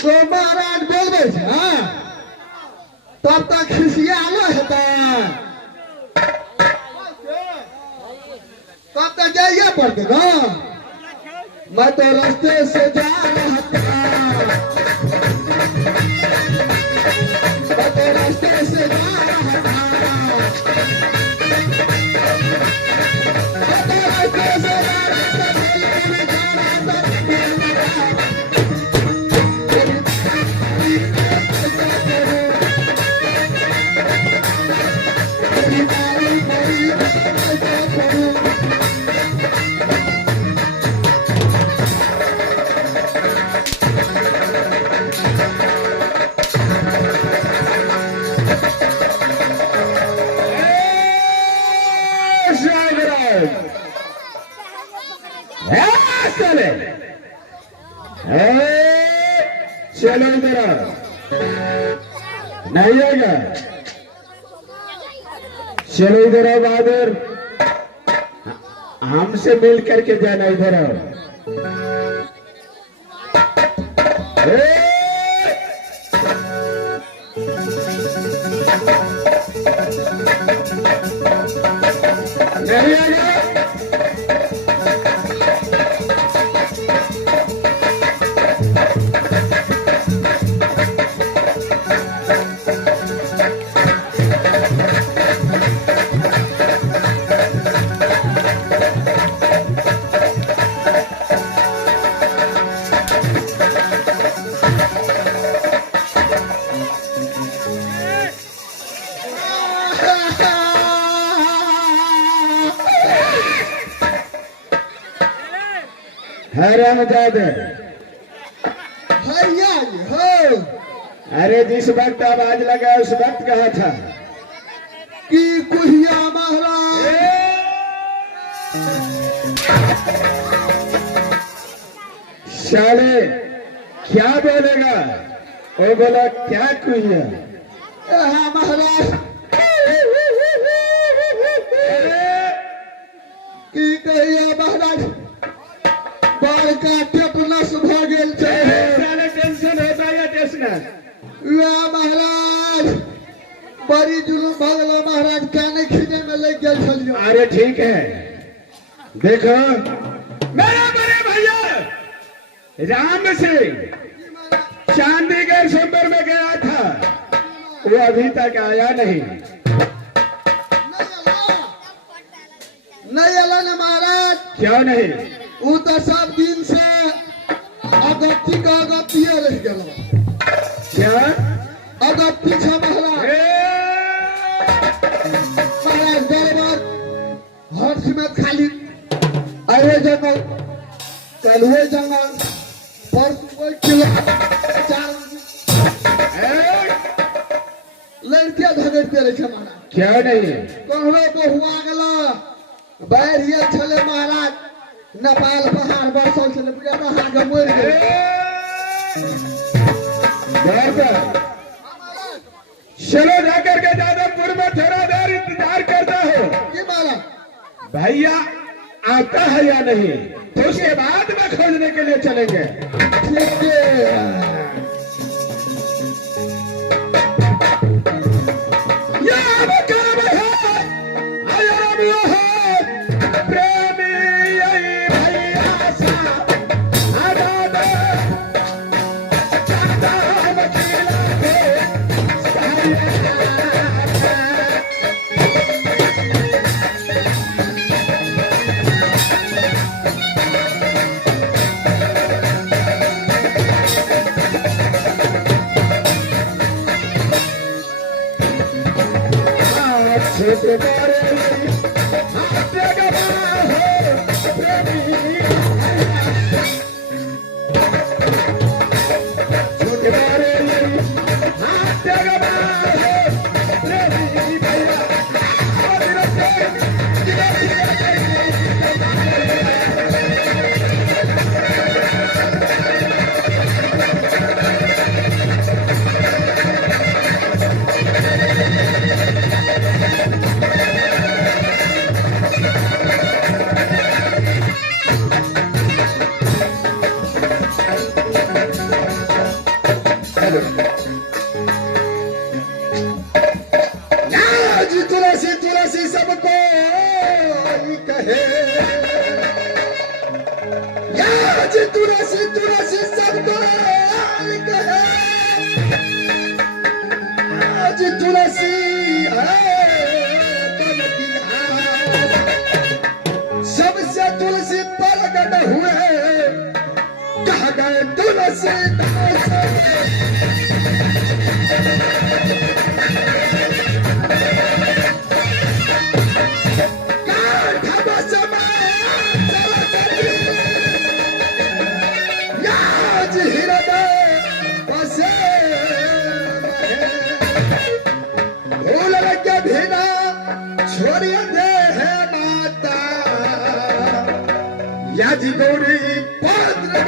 तो महाराज बोलबे छै हाँ तब तक खिसियालो हेतै तब तक जाइए पड़ते ना मैं तो रास्ते से जा रहा था मैं तो रास्ते से जा रहा था मैं तो रास्ते से जा रहा था चलो इधर नहीं आएगा चलो इधर आओ बहादुर हमसे मिल करके जाना इधर आओ नहीं आएगा हरामजादे भैया हो अरे जिस वक्त आवाज लगा उस वक्त कहा था कि कुहिया महाराज साले क्या बोलेगा वो बोला क्या कुहिया हाँ महाराज की कहिया महाराज बाल का टेटनस भ गेल छै साले टेंशन होता है टेंशन महाराज बड़ी जुलूम भ गेल महाराज काने खींचे में लग गेल छलियो अरे ठीक है देखो मेरा बड़े भैया राम सिंह चांदीगढ़ सफर में गया था वो अभी तक आया नहीं आला ना महाराज क्यों नहीं वो तो सब दिन से अगत्ती का अगत्ती रह गया क्या अगत्ती छा महाराज दरबार हर समय खाली अरे जंगल कल हुए जंगल परसों किलो लड़कियां झगड़ते रहे महाराज क्या नहीं कहवे को हुआ गला बैर ये छले महाराज नेपाल पहाड़ बरसल छले पूरा नहा के मर गए चलो जाकर के जादवपुर में थोड़ा देर इंतजार करता हो कि माला भैया आता है या नहीं तो उसके बाद में खोजने के लिए चलेंगे ठीक है तुलसी तुलसी सबको कहे आज तुलसी सबसे तुलसी प्रकट हुए कह गए तुलसी याजी गौरी पात्र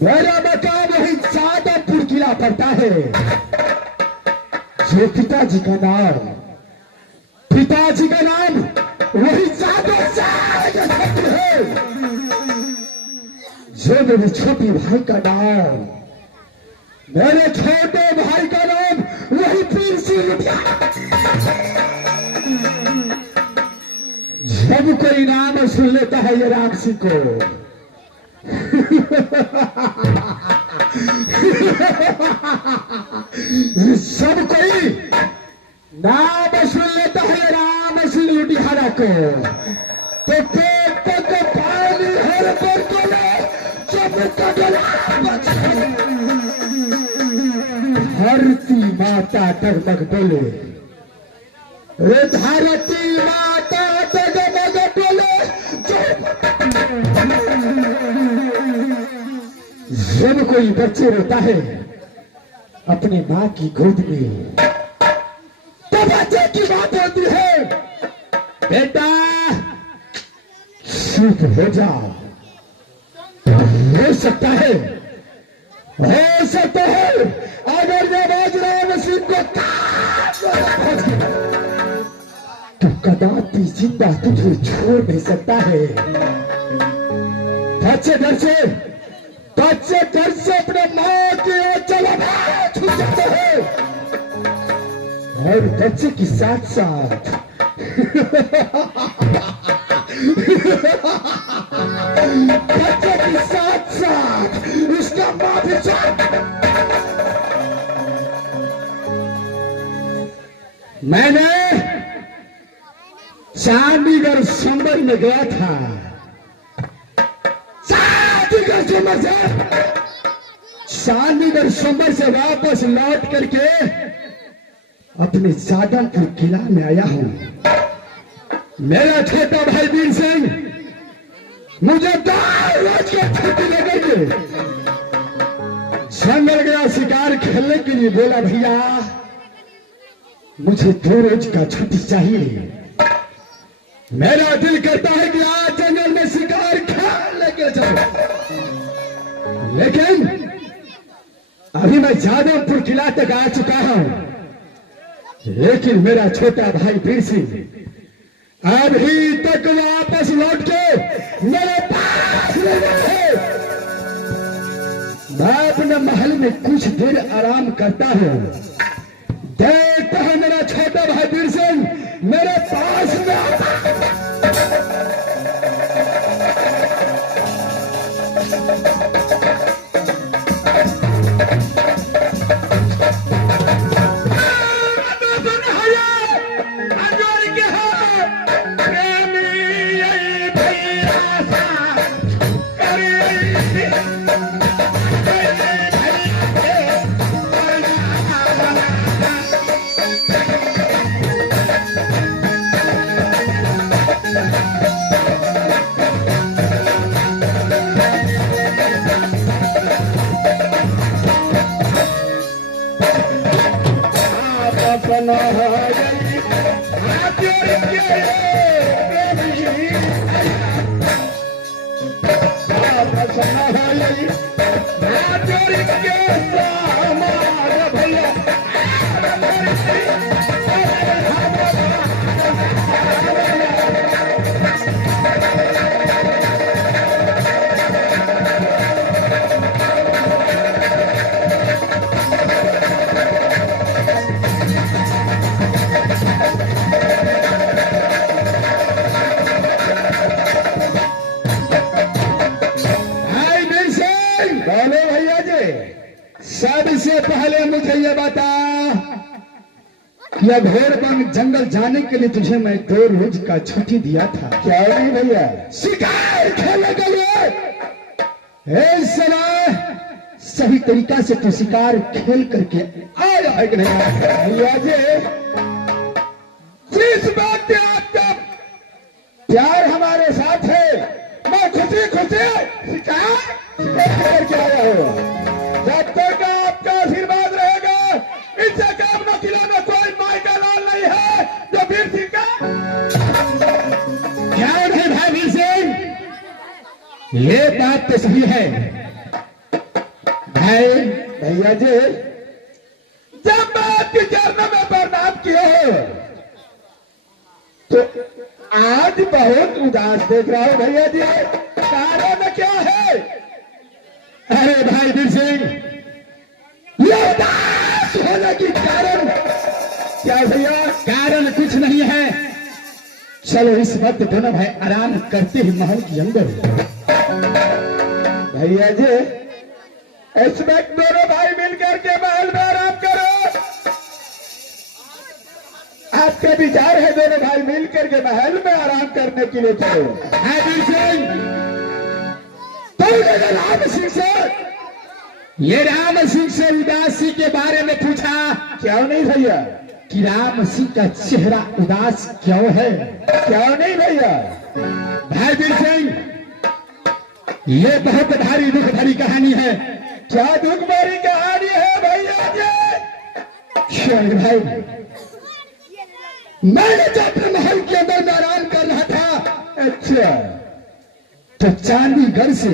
मेरा मकान वही जादवपुर किला पड़ता है। जो पिताजी का नाम वही जादव है। जो मेरे छोटे भाई का नाम, मेरे छोटे भाई का नाम वही पीर सिंह। जब कोई नाम सुन लेता है ये राम सिंह को सब कोई नाम सुन लेता है राम सिंह लुधियाना को, तो पेट पे पानी हर पर धरती माता डगमग बोले, रे धरती माता डगमग बोले। जब कोई बच्चे रोता है अपने माँ की गोद में, तो बच्चे की बात होती है, बेटा चुप हो जाओ। हो सकता है अगर जब राम सिंह को कदापि जिंदा तुझे छोड़ नहीं सकता है। बच्चे घर से अपने माँ की ओर चला छूट जाते हैं और बच्चे के साथ साथ बच्चे के साथ साथ उसका माँ भी मैंने चंडीगढ़ संबर में गया था। चंडीगढ़ संबर से वापस लौट करके अपने जादवपुर किला में आया हूं। मेरा छोटा भाई वीर सिंह मुझे 2 रोज की छुट्टी लगेगी। जंगल गया शिकार खेलने के लिए, बोला भैया मुझे 2 रोज का छुट्टी चाहिए। मेरा दिल करता है कि आज जंगल में शिकार खेल लेकर चलो, लेकिन अभी मैं जादवपुर किला तक आ चुका हूं। लेकिन मेरा छोटा भाई वीर सिंह अभी तक वापस लौट के मेरे पास नहीं है। मैं अपने महल में कुछ देर आराम करता हूं। देखता है मेरा छोटा भाई वीर सिंह मेरे पास में आता। सबसे पहले मुझे ये बता कि घोर वन जंगल जाने के लिए तुझे मैं 2 रोज का छुट्टी दिया था, क्या नहीं भैया? शिकार खेलने के लिए इस समय सही तरीका से तू शिकार खेल करके आया है कि नहीं भैया जी? जिस बात पे आपका प्यार हमारे साथ है, मैं खुशी खुशी शिकार करके आया हूँ। जब तक आपका आशीर्वाद रहेगा, इससे कामना किला में कोई माई का लाल नहीं है जो वीर सिंह का। क्या नहीं भाई वीर सिंह, ये बात तो सही है भाई। भैया जी जब मैं आपके चरणों में प्रणाम किया हो तो आज बहुत उदास देख रहा हूं भैया जी, कारण क्या है? अरे भाई वीर सिंह, ये उदास होने की कारण क्या भैया? कारण कुछ नहीं है। चलो इस वक्त दोनों भाई आराम करते ही महल के अंदर। भैया जी इस वक्त दोनों भाई मिलकर के महल में आराम करो। आपका विचार है दोनों भाई मिलकर के महल में आराम करने के लिए चलो। वीर सिंह राम सिंह से, ये राम सिंह से उदासी के बारे में पूछा, क्यों नहीं भैया? कि राम सिंह का चेहरा उदास क्यों है? क्यों नहीं भैया? भाई वीर सिंह ये बहुत भारी दुख भरी कहानी है। क्या दुख भरी कहानी है भैया जी? भाई मैंने जो अपने महल के अंदर में आराम कर रहा था, अच्छा तो चांडीगढ़ से